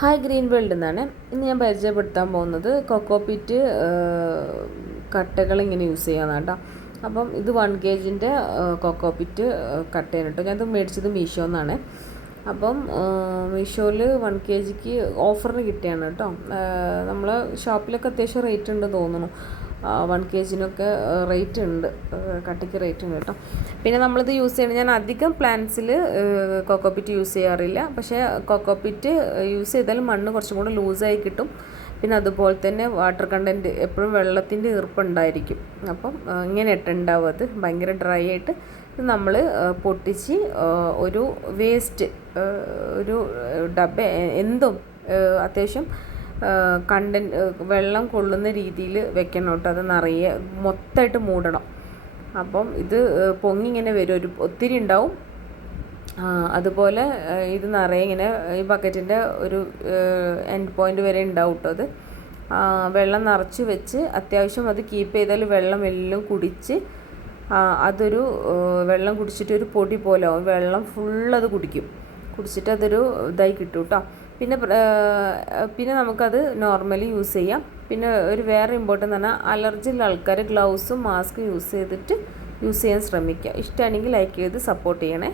Hi green world എന്നാണ്. ഇന്ന് ഞാൻ പരിചയപ്പെടുത്താൻ പോകുന്നത് കൊക്കോപിറ്റ് കട്ടകൾ ഇങ്ങനെ യൂസ് ചെയ്യാനാണ് കേട്ടോ. അപ്പം ഇത് 1 kg കൊക്കോപിറ്റ് കട്ടയാണ് കേട്ടോ. ഞാനത് മേടിച്ചത് മീഷോന്നാണ്. അപ്പം മീഷോയിൽ 1 kgക്ക് ഓഫറിന് കിട്ടിയാണ് കേട്ടോ. നമ്മൾ ഷോപ്പിലൊക്കെ അത്യാവശ്യം റേറ്റ് ഉണ്ട് തോന്നുന്നു. 1 kgനൊക്കെ റേറ്റ് ഉണ്ട്, കട്ടയ്ക്ക് റേറ്റ് ഉണ്ട് കേട്ടോ. പിന്നെ നമ്മളിത് യൂസ് ചെയ്യണം, ഞാൻ അധികം പ്ലാന്റ്സിൽ കൊക്കോപിറ്റ് യൂസ് ചെയ്യാറില്ല. പക്ഷേ കൊക്കോപിറ്റ് യൂസ് ചെയ്താൽ മണ്ണ് കുറച്ചും കൂടെ ലൂസായി കിട്ടും. പിന്നെ അതുപോലെ തന്നെ വാട്ടർ കണ്ടൻറ്റ് എപ്പോഴും വെള്ളത്തിൻ്റെ ഈർപ്പുണ്ടായിരിക്കും. അപ്പം ഇങ്ങനെ ഇട്ടുണ്ടാവും, അത് ഭയങ്കര ഡ്രൈ ആയിട്ട്. ഇത് നമ്മൾ പൊട്ടിച്ച് ഒരു വേസ്റ്റ് ഒരു ഡബ്ബ എന്തും അത്യാവശ്യം വെള്ളം കൊള്ളുന്ന രീതിയിൽ വെക്കണം കേട്ടോ. അത് നിറയെ മൊത്തമായിട്ട് മൂടണം. അപ്പം ഇത് പൊങ്ങി ഇങ്ങനെ വരും, ഒത്തിരി ഉണ്ടാവും. അതുപോലെ ഇത് നിറയെ ഇങ്ങനെ ഈ ബക്കറ്റിൻ്റെ ഒരു എൻഡ് പോയിൻ്റ് വരെ ഉണ്ടാവും കേട്ടോ. അത് വെള്ളം നിറച്ച് വെച്ച് അത്യാവശ്യം അത് കീപ്പ് ചെയ്താൽ വെള്ളം എല്ലാം കുടിച്ച് അതൊരു വെള്ളം കുടിച്ചിട്ട് ഒരു പൊടി പോലെ ആവും. വെള്ളം ഫുള്ളത് കുടിച്ചിട്ട് അതൊരു ഇതായി കിട്ടും കേട്ടോ. പിന്നെ നമുക്കത് നോർമലി യൂസ് ചെയ്യാം. പിന്നെ ഒരു വേറെ ഇമ്പോർട്ടൻ്റ് എന്ന് പറഞ്ഞാൽ അലർജി ഉള്ള ആൾക്കാർ ഗ്ലൗസും മാസ്കും യൂസ് ചെയ്യാൻ ശ്രമിക്കുക. ഇഷ്ടമാണെങ്കിൽ ലൈക്ക് ചെയ്ത് സപ്പോർട്ട് ചെയ്യണേ.